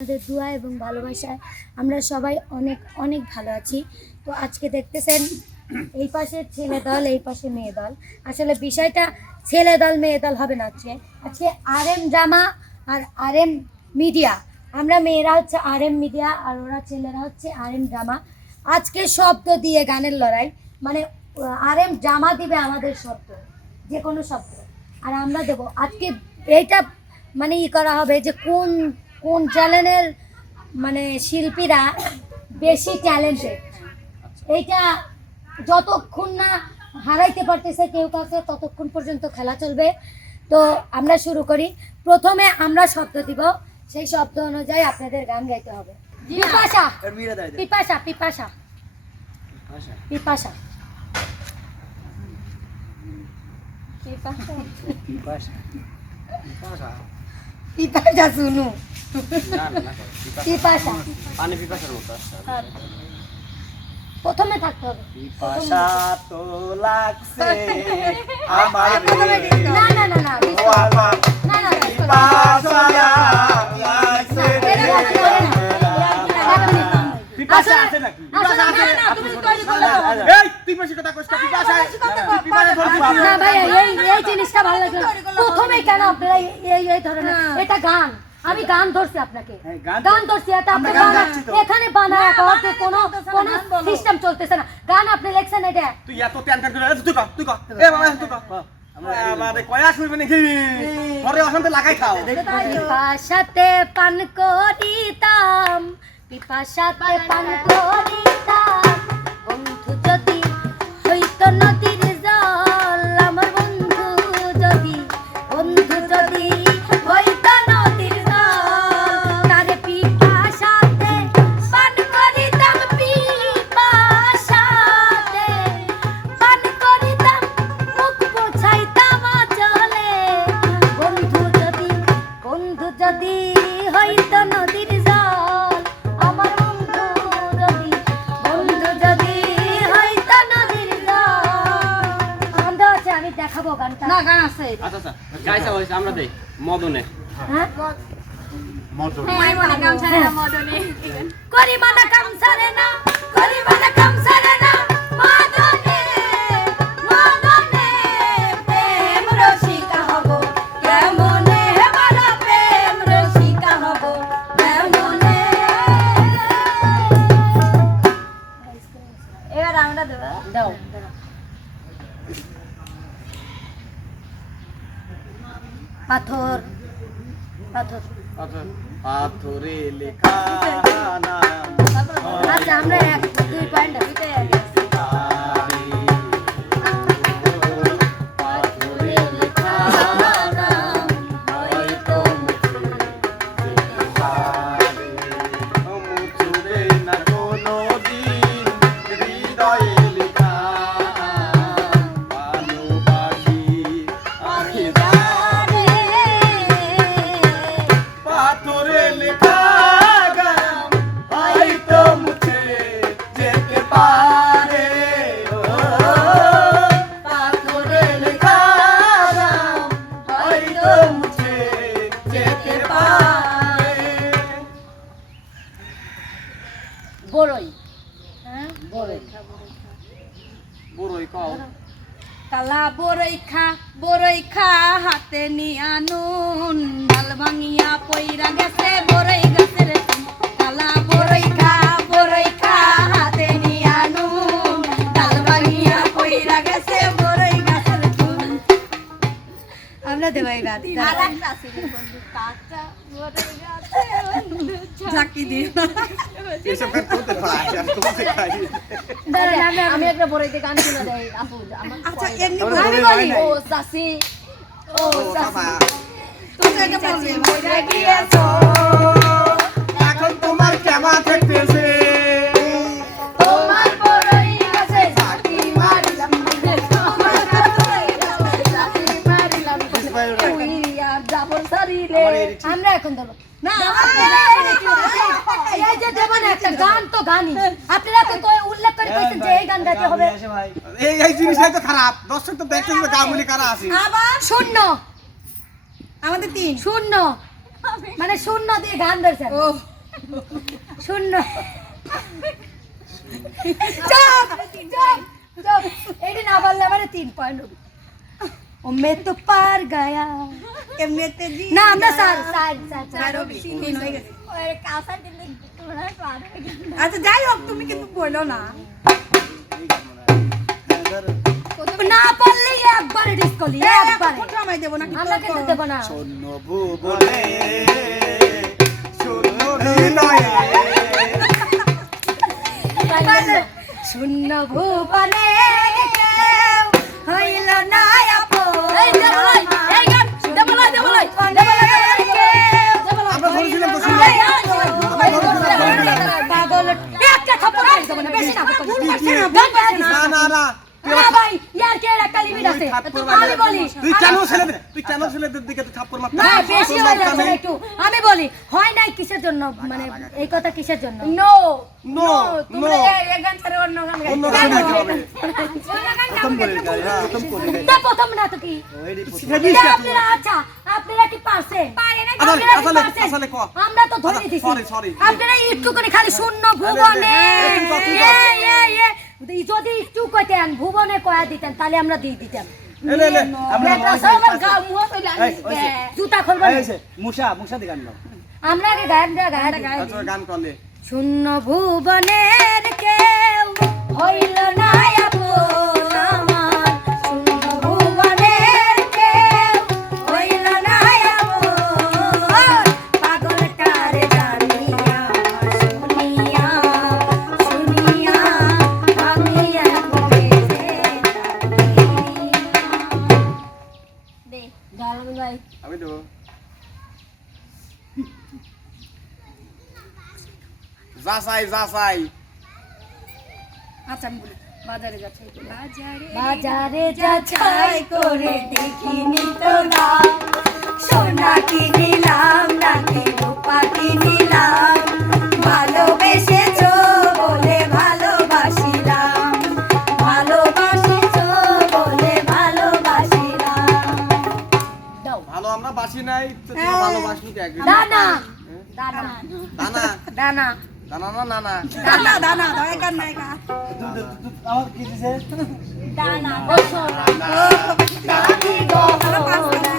আপনাদের দোয়া এবং ভালোবাসায় আমরা সবাই অনেক অনেক ভালো আছি। তো আজকে দেখতেছেন এই পাশে ছেলে দল, এই পাশে মেয়ে দল। আসলে বিষয়টা ছেলে দল, মেয়ে দল হবে না আজকে। আজকে আর এম ড্রামা আর আর এম মিডিয়া আমরা মেয়েরা হচ্ছে আর এম মিডিয়া আর ওরা ছেলেরা হচ্ছে আর এম ড্রামা আজকে শব্দ দিয়ে গানের লড়াই। মানে আর এম ড্রামা দিবে আমাদের শব্দ যে কোনো শব্দ। আর আমরা দেবো। আজকে এইটা মানে ই করা হবে যে কোন কোন চ্যানেলের মানে শিল্পীরা বেশি ট্যালেন্টেড এইটা যতক্ষণ না হারাইতে পারতেছে কেউ কাউকে ততক্ষণ পর্যন্ত খেলা চলবে। তো আমরা শুরু করি। প্রথমে আমরা শব্দ দিব। সেই শব্দ অনুযায়ী আপনাদের গান গাইতে হবে। পিপাসা। পিপাসা। পিপাসা। পিপাসা। পিপাসা। পিপাসা। পিপাসা শুনু না, না, না, পিপাসা। পানি পিপাসার মতো আচ্ছা। প্রথমে থাকতে হবে পিপাসা তো লাগছে আমার না। না না না না না না পিপাসা পিপাসা আছে নাকি? আসলে না, না, তুমি তৈরি করলে তো হবে। এই, কথা কইছ পিপাসা। পিপাসা না। না ভাই এই এই জিনিসটা ভালো লাগল প্রথমেই কেন আপনারা এই- এই এই ধরনের এটা গান আমি গান ধরছি আপনাকে হ্যাঁ, গান- ধরছি এটা আপনি। এখানে বানায় কাউকে কোনো কোনো সিস্টেম চলতেছে না গান আপনি লিখছেন এটা তুই এত টেন টেন করে তুই কর, তুই কর। এ বাবা, তুই কর। কয়া শুনবে নাকি? ঘরে অশান্তি লাগাই খাও। পিপাসাতে পান করিতাম পিপাসাতে পান করিতাম। বন্ধু যদি হইত নদীর মদনে করিমানা কামসারে না করিমানা কামসারে পাথরে লেখা নাম। আচ্ছা আমরা এক দুই পয়েন্ট দুইটাই পাথরে লেখা গান হয়তো মুছে যেতে পারে? পাথরে লেখা গান হয়তো মুছে যেতে পারে? বড়ই। হ্যাঁ? বড়ই। বড়ই। কও। কালা বড়ই খা। বড়ই খা হাতে নিয়া নুন ডাল ভাঙিয়া পইরা গেছে বড়ই গাছের। কালা বড়ই খা বড়ই খা হাতে নিয়া নুন ডাল ভাঙিয়া পইরা গেছে বড়ই গাছের চুন। আমরা দেবো এই গান আর একটা আছে বন্ধু, কাঁচা বড়ই গাছে ঝাঁকি দিও এসব গান করতে পারে আমি তোমাকে খাই আমি একটা বড়ইতে গান শুনে দেই আপু আচ্ছা এমনি আমরা বলি ও সাসি ও সাসি। তুমি এটা বলবে মরে গিয়েছো এখন তোমার কেমন থাকতেছে? তোমার বড়ই গাছে ঝাঁকি গান তো গানই। আপনারা তো কই উল্লেখ করে কইছেন যে এই গান গাইতে হবে? এই এই জিনিসটাই তো খারাপ। দর্শক তো দেখতেছে গাগুলি কারা আছে। আবার শূন্য। আমাদের তিন। শূন্য। মানে শূন্য দিয়ে গান ধরছেন ও। শূন্য। চুপ চুপ চুপ। এটি না বললে মানে তিন পয়েন্ট ও মে তো পার গায়া। এমনিতে জি না আমরা স্যার স্যার স্যার স্যার আরও বেশি হয়ে গেছে। আচ্ছা যাই হোক তুমি কিন্তু বলো না। না পারলে একবারে ডিসকলি একবারে। কোথাও আমায় দেবো না আমরা কিন্তু দেবো না। শূন্য ভূপনে হৃদয়ে। শূন্য ভুবনে না না না তুই না আমার ভাই ইয়ার কে একটা লিমিট আছে? আমি বলি তুই কেন ছেলেদের তুই কেন ছেলেদের দিকে তুই থাপ্পড় মারতে না বেশি হয়ে যাচ্ছে একটু। আমি বলি হয় নাই কিসের জন্য? মানে এই কথা কিসের জন্য? নো নো নো এই গান ছাড়া অন্য গান গাই অন্য গান গাইতে হবে তা প্রথম না তো কি? আপনারা আচ্ছা আপনারা কি আপনারা ক আমরা তো ধরে দিছি। sorry. আপনারা একটু করে খালি শূন্য ভুবনে। এই, যদি একটু কইতেন ভুবনে কয়া দিতেন তাহলে আমরা দিয়ে দিতাম। জুতা খুলবেন মুসা মুসা দি গান আমরা আগে আচ্ছা গান শূন্য ভুবনের কেউ হইল না যাচাই যাচাই। আচ্ছা আমি বলি বাজারে যাচ্ছে বাজারে বাজারে যাচাই করে দেখিনি তো দাম। সোনা কিনিলাম নাকি রূপা কিনিলাম। ভালোবেসেছো বলে ভালোবাসিলাম। ভালোবাসেছো বলে ভালোবাসিলাম। ভালো আমরা বাসি নাই তো তো দানা। দানা। দানা। দানা না না না দানা দানা গান নাই কা আমার কি দিছে দানা ও সোনা দানি গো সোনা পাঁচ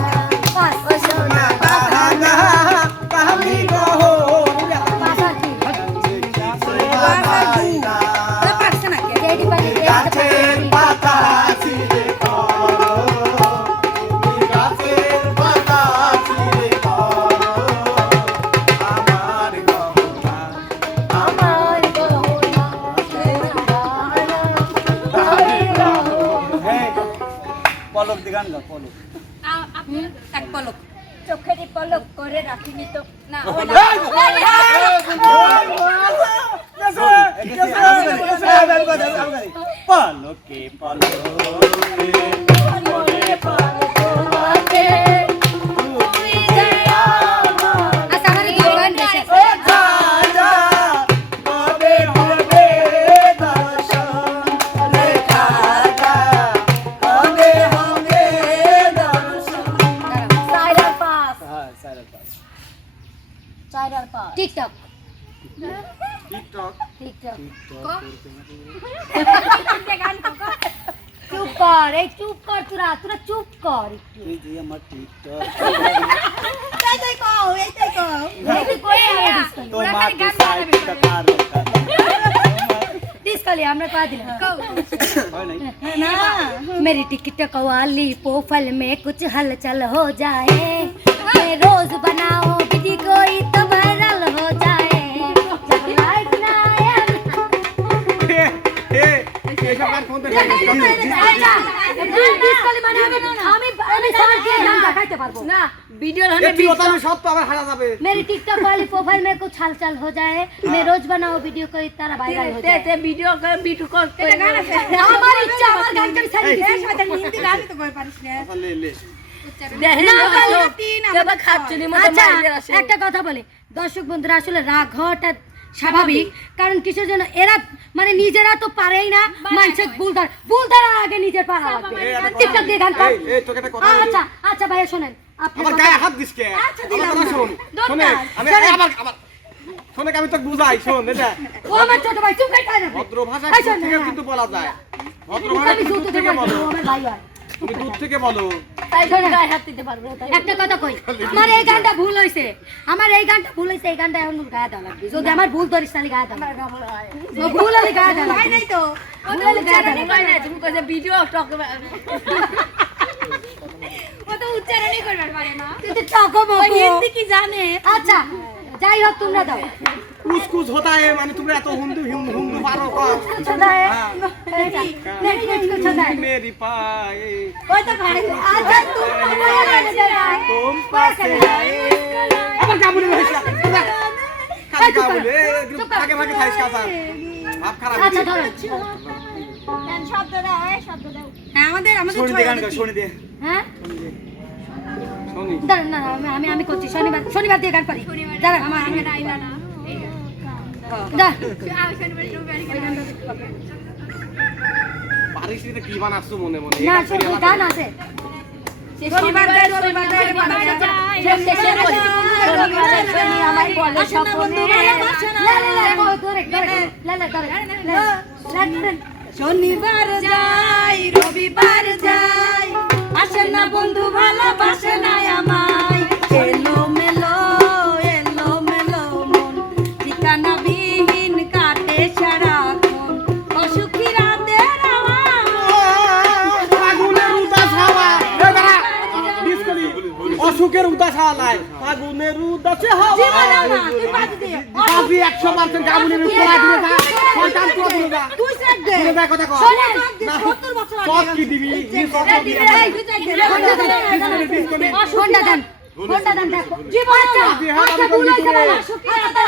मेरी टिकटक वाली प्रोफाइल में कुछ हलचल हो जाए मैं रोज बनाओ वीडियो कोई तो वायरल हो जाए जब लाइक ना आए এ এইসব গান কোন থেকে আচ্ছা, তুই ডিসকালি মানে আমি আমি আমি সার দিয়ে গান দেখাইতে পারবো না ভিডিও এ তুই ওটা সব তো আবার হারা যাবে मेरी टिकटॉक वाली प्रोफाइल में कुछ हलचल हो जाए मैं रोज बनाओ वीडियो कोई तरह वायरल हो जाए তে ভিডিও করে বিটু করতে গান আছে আমার ইচ্ছা আমার গান করে ছাড়ি এই দিছি। সাথে হিন্দি গান তো কই পারিস না লে লে দেখেন না, না তিন কেবা খাচ্ছনি মতো আচ্ছা মাইদের আসে একটা কথা বলি দর্শক বন্ধুরা আসলে রাগ হওয়াটা স্বাভাবিক কারণ কিসের জন্য এরা মানে নিজেরা তো পারেই না মানুষের ভুল ধর ভুল ধরার আগে নিজের পারা লাগবে এই, একটা কথা টিকটক দিয়ে গান কর এই, এই, তোকে একটা কথা বলি। আচ্ছা আচ্ছা ভাইয়া শোনেন আপনি আমার গায়ে হাত দিস কে? আচ্ছা, আমার দিলাম কথা না। শোন। দরকার। শোনে আমি আবার আবার শোনে আমি তোকে বুঝাই শোন এটা ও আমার ছোট ভাই তুমি কাই না ভদ্র এই থেকে কিন্তু বলা যায়। ভদ্র দূর থেকে বলো। আমার ভাই হয় তুমি দূর থেকে বলো। তাই জন্য গায়ে হাত দিতে পারবে তাই। একটা কথা কই আমার এই গানটা ভুল হইছে। আমার এই গানটা ভুল হইছে এই গানটা এখন গায়ে দেওয়া লাগবে। যদি আমার ভুল ধরিস তাহলে গায়ে দেওয়া ভুল হলে গায়ে দেওয়া লাগবে। নাই তো। ভুল হলে গায়ে দেওয়া লাগবে। তুমি কইছে ভিডিও ও তো উচ্চারণই করবার পারে না তুই তো টাকা ও হিন্দি কি জানে আচ্ছা যাই হোক তোমরা দাও কুছ কুছ হতা है মানে তোমরা এত হিন্দু হিন্দু হিন্দু পারো কর আচ্ছা দাও নেক্সট নেক্সট কথা দাও মেরি পায়ে ওই তো ভাই আচ্ছা তুমি तुम पास आए আবার কাবুলি হইছে কাকে কাবুলি ভাগে ভাগে খাইছ কাসা ভাব খারাপ আচ্ছা ধরো শব্দ দাও এই শব্দ দাও হ্যাঁ আমাদের আমাদের শোনি গান গা শোনি দে হ্যাঁ শুনি দাঁড়ান না না, আমি- আমি করছি শনিবার শনিবার দিয়ে গান পারি দাঁড়ান আমার আমি দাঁড়ান পারিস তো কি বানাচ্ছ মনে মনে না গান আছে শনিবার বলি শনিবার যাই রবিবার যাই আসে না বন্ধু ভালোবাসে না কথা কর শোনেন, না 70 বছর সব কি দিবি। ফোনটা দেন, ফোনটা দেন, দেখো। আচ্ছা, আচ্ছা, ভুল হয়েছে না, অসুখী রাতের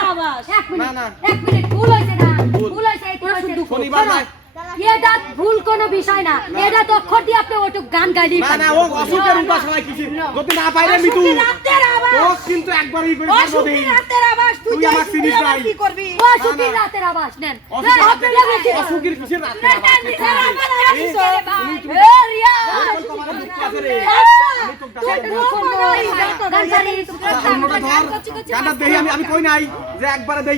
এক মিনিট। এক মিনিট, ভুল হয়েছে না, ভুল এই শনিবার। এটা ভুল কোনো বিষয় না। এটা তো অক্ষর দিয়ে আপনি ওটুক গান গাইলেই না না ও অসুখের উদাস হয় কিছু। যদি না পাইলে মিতু। রাতের আবাস ও কিন্তু একবারই করে দেবো রাতের আবাস তুই আমার নাই। কি করবি? ও রাতের আবাস নেন। অসুখের না, রাতের- রাতে এ, রিয়া। গান তো গানটা দেই আমি আমি কই নাই যে একবারে দিই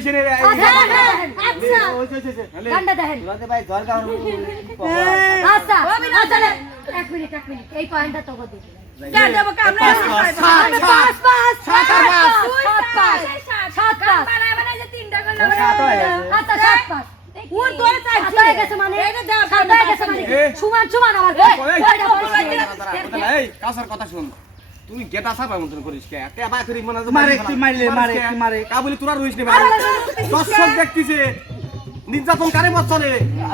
কাসার কথা শুন। তুই গেটা সাপা মতন করিস কে? তে আবার করি মনে মারে, একটু মারলে, মারে, একটু মারে। কাবুলি তোরা রইস নে মারে দর্শক দেখতিছে নির্যাতন কারে বচ্চনে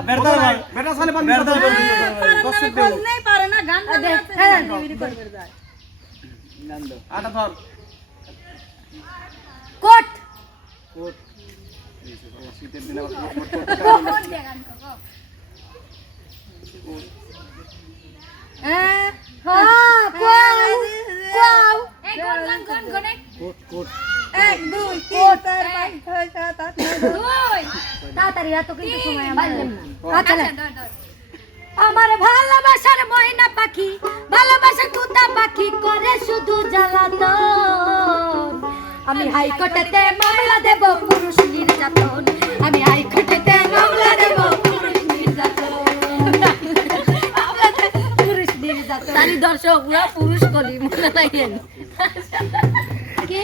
বেড়া বল। বেটা সালে বান বেড়া নির্যাতন বল। করবি। পারে না, দর্শক দেব নেই, পারে না, গান বাজনা হ্যাঁ। নন্দ। আটা ধর। কোট। শীতের দিনে কোট। কোট কোট হ্যাঁ, হ্যাঁ কোয়াও কোয়াও কোট কোট এক, দুই, তিন, চার, পাঁচ, ছয়, সাত, আট, নয়, দশ। তাড়াতাড়ি এত কিন্তু সময় আমার নেই। আচ্ছা না। আমার ভালোবাসার ময়না পাখি ভালোবাসা তুতা পাখি করে শুধু জ্বালাতন আমি হাইকোর্টেতে মামলা দেব পুরুষ নির্যাতন। আমি হাইকোর্টেতে মামলা দেব পুরুষ নির্যাতন। পুরুষ নির্যাতন। পুরা পুরুষ কলি মনে লাগেন কি?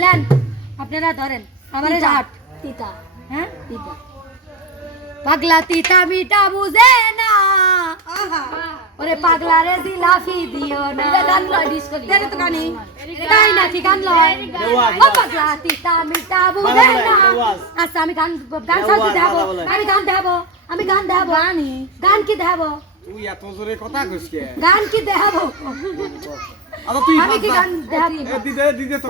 লেন আপনারা ধরেন আমার হাট। তিতা। হ্যাঁ? তিতা। পাগলা তিতা মিটা বুঝে না। ওরে পাগলা রে জিলাফি দিও না। গান লয় ডিসকলি দেখে তো গানি। তাই না ঠিক গান লয়? ও পাগলা তিতা মিটা বুঝে না। আচ্ছা আমি গান গান সাথে দেবো আমি গান দেবো আমি গান দেবো গান কি দেবো তুই এত জোরে কথা কইস কে? গান কি দেবো আচ্ছা তুই আমি কি গান তো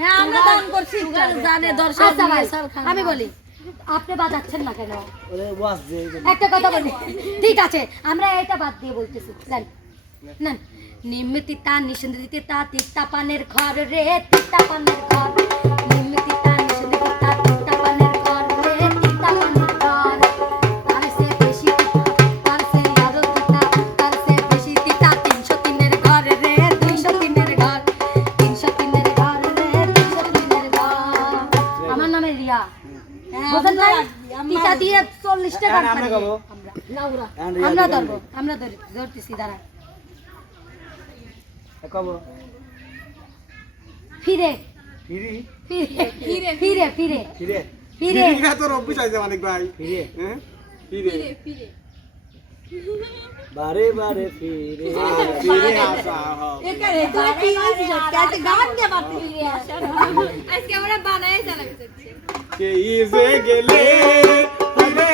হ্যাঁ, আমরা দান করছি। জানে দর্শক বলি আপনি বাজাচ্ছেন না কেন? একটা কথা বলি। ঠিক আছে আমরা এটা বাদ দিয়ে বলতেছি। জান না নিম্ন তিতা নিষেধ তিতা তিতা পানের ঘর রে তিতা পানের ঘর নিম্ন তিতা আমরা পারি। গাবো না ওরা। আমরা ধরবো আমরা ধরতেছি দাঁড়া। কব ফিরে। ফিরে? ফিরে ফিরে ফিরে। ফিরে ফিরে। ফিরে? তোর অভ্যাস আছে অনেক ভাই। ফিরে? হ্যাঁ? ফিরে। বারে বারে ফিরে ফিরে। আসা এখানে কি হয়েছিস? আজকে গান গে পারতেছিস না। কে ইসে গেলে? ফিরে